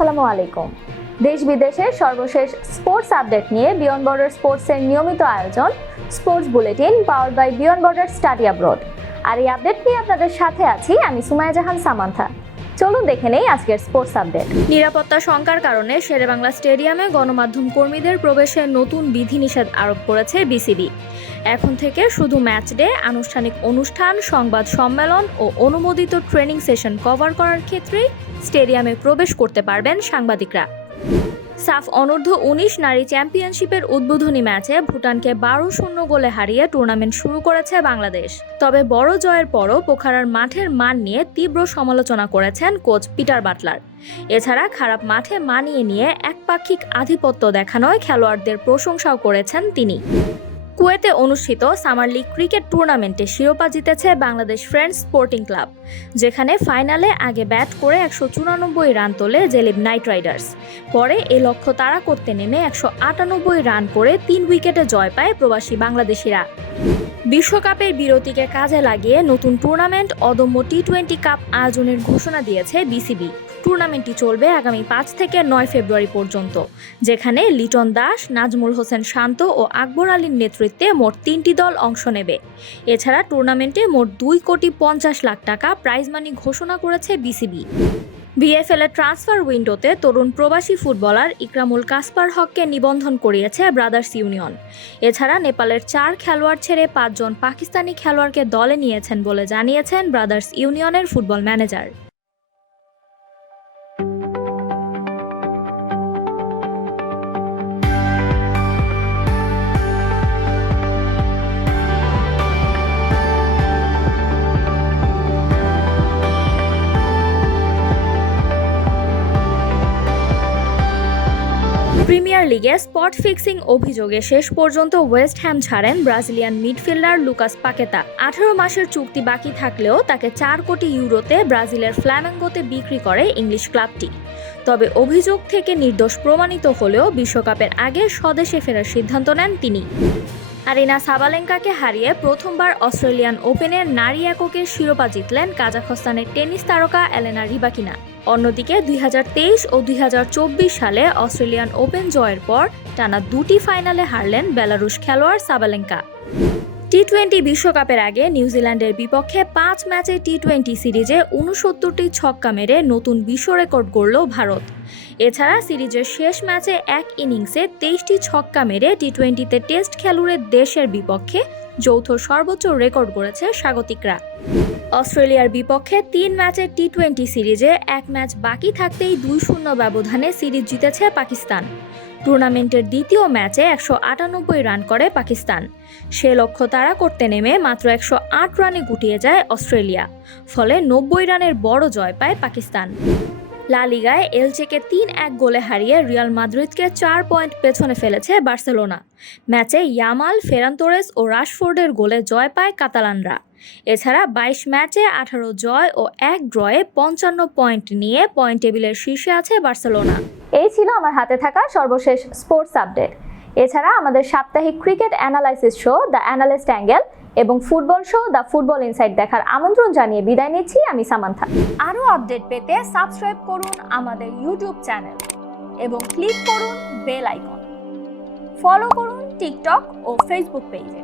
আসসালামু আলাইকুম। দেশ বিদেশের সর্বশেষ স্পোর্টস আপডেট নিয়ে বিয়ন্ড বর্ডার স্পোর্টসের নিয়মিত আয়োজন, sports bulletin power by beyond border study abroad আর এই আপডেট নিয়ে আপনাদের সাথে আছি আমি সুমায়া জাহান সামান্থা। চলুন দেখে নেই আজকের স্পোর্টস আপডেট নিরাপত্তা শঙ্কার কারণে শেরেবাংলা স্টেডিয়ামে গণমাধ্যম কর্মীদের প্রবেশে নতুন বিধিনিষেধ আরোপ করেছে বিসিবি। এখন থেকে শুধু ম্যাচ ডে আনুষ্ঠানিক অনুষ্ঠান, সংবাদ সম্মেলন ও অনুমোদিত ট্রেনিং সেশন কভার করার ক্ষেত্রেই স্টেডিয়ামে প্রবেশ করতে পারবেন সাংবাদিকরা। সাফ অনূর্ধ্ব উনিশ নারী চ্যাম্পিয়নশিপের উদ্বোধনী ম্যাচে ভুটানকে বারো শূন্য গোলে হারিয়ে টুর্নামেন্ট শুরু করেছে বাংলাদেশ। তবে বড় জয়ের পরও পোখারার মাঠের মান নিয়ে তীব্র সমালোচনা করেছেন কোচ পিটার বাটলার। এছাড়া খারাপ মাঠে মানিয়ে নিয়ে একপাক্ষিক আধিপত্য দেখানোয় খেলোয়াড়দের প্রশংসাও করেছেন তিনি। কুয়েতে অনুষ্ঠিত সামার লিগ ক্রিকেট টুর্নামেন্টে শিরোপা জিতেছে বাংলাদেশ ফ্রেন্ডস স্পোর্টিং ক্লাব, যেখানে ফাইনালে আগে ব্যাট করে একশো চুরানব্বই রান তোলে জেলিব নাইট রাইডার্স। পরে এ লক্ষ্য তাড়া করতে নেমে একশো আটানব্বই রান করে তিন উইকেটে জয় পায় প্রবাসী বাংলাদেশিরা। বিশ্বকাপের বিরতিকে কাজে লাগিয়ে নতুন টুর্নামেন্ট অদম্য টি টোয়েন্টি কাপ আয়োজনের ঘোষণা দিয়েছে বিসিবি। টুর্নামেন্টটি চলবে আগামী পাঁচ থেকে নয় ফেব্রুয়ারি পর্যন্ত, যেখানে লিটন দাস, নাজমুল হোসেন শান্ত ও আকবর আলীর নেতৃত্বে মোট তিনটি দল অংশ নেবে। এছাড়া টুর্নামেন্টে মোট দুই কোটি পঞ্চাশ লাখ টাকা প্রাইজ মানি ঘোষণা করেছে বিসিবি। বিএফএল এর ট্রান্সফার উইন্ডোতে তরুণ প্রবাসী ফুটবলার ইকরামুল কাসপার হককে নিবন্ধন করিয়েছে ব্রাদার্স ইউনিয়ন এছাড়া নেপালের চার খেলোয়াড় ছেড়ে পাঁচজন পাকিস্তানি খেলোয়াড়কে দলে নিয়েছেন বলে জানিয়েছেন ব্রাদার্স ইউনিয়নের ফুটবল ম্যানেজার প্রিমিয়ার লিগে স্পট ফিক্সিং অভিযোগে শেষ পর্যন্ত ওয়েস্ট হ্যাম ছাড়েন ব্রাজিলিয়ান মিডফিল্ডার লুকাস পাকেতা। আঠারো মাসের চুক্তি বাকি থাকলেও তাকে চার কোটি ইউরোতে ব্রাজিলের ফ্ল্যামেঙ্গোতে বিক্রি করে ইংলিশ ক্লাবটি। তবে অভিযোগ থেকে নির্দোষ প্রমাণিত হলেও বিশ্বকাপের আগে স্বদেশে ফেরার সিদ্ধান্ত নেন তিনি। আরিনা সাবালেঙ্কাকে হারিয়ে প্রথমবার অস্ট্রেলিয়ান ওপেনের নারী এককের শিরোপা জিতলেন কাজাখস্তানের টেনিস তারকা এলেনা রিবাকিনা। অন্যদিকে দুই হাজার তেইশ ও দুই হাজার চব্বিশ সালে অস্ট্রেলিয়ান ওপেন জয়ের পর টানা দুটি ফাইনালে হারলেন বেলারুশ খেলোয়াড় সাবালেঙ্কা। টি টোয়েন্টি বিশ্বকাপের আগে নিউজিল্যান্ডের বিপক্ষে পাঁচ ম্যাচে টি টোয়েন্টি সিরিজে উনসত্তরটি ছক্কা মেরে নতুন বিশ্ব রেকর্ড গড়ল ভারত। এছাড়া সিরিজের শেষ ম্যাচে এক ইনিংসে তেইশটি ছক্কা মেরে টি টোয়েন্টিতে টেস্ট খেলুড়ে দেশের বিপক্ষে যৌথ সর্বোচ্চ রেকর্ড গড়েছে স্বাগতিকরা। অস্ট্রেলিয়ার বিপক্ষে তিন ম্যাচের টি টোয়েন্টি সিরিজে এক ম্যাচ বাকি থাকতেই দুই শূন্য ব্যবধানে সিরিজ জিতেছে পাকিস্তান। টুর্নামেন্টের দ্বিতীয় ম্যাচে একশো আটানব্বই রান করে পাকিস্তান। সে লক্ষ্য তারা করতে নেমে মাত্র একশো আট রানে গুটিয়ে যায় অস্ট্রেলিয়া, ফলে নব্বই রানের বড় জয় পায় পাকিস্তান। লা লিগায় এলচেকে তিন এক গোলে হারিয়ে রিয়াল মাদ্রিদকে চার পয়েন্ট পেছনে ফেলেছে বার্সেলোনা। ম্যাচে ইয়ামাল ফেরান্তোরেস ও রাশফোর্ডের গোলে জয় পায় কাতালানরা। এছাড়া বাইশ ম্যাচে আঠারো জয় ও এক ড্রয়ে পঞ্চান্ন পয়েন্ট নিয়ে পয়েন্ট টেবিলের শীর্ষে আছে বার্সেলোনা। এই ছিল আমার হাতে থাকা সর্বশেষ স্পোর্টস আপডেট। এছাড়া আমাদের সাপ্তাহিক cricket analysis show the analyst angle এবং football show the football insight দেখার আমন্ত্রণ জানিয়ে বিদায় নিচ্ছি, আমি সামান্থা। আরও আপডেট পেতে সাবস্ক্রাইব করুন আমাদের ইউটিউব চ্যানেল এবং ক্লিক করুন বেল আইকন। ফলো করুন টিকটক ও ফেসবুক পেজে।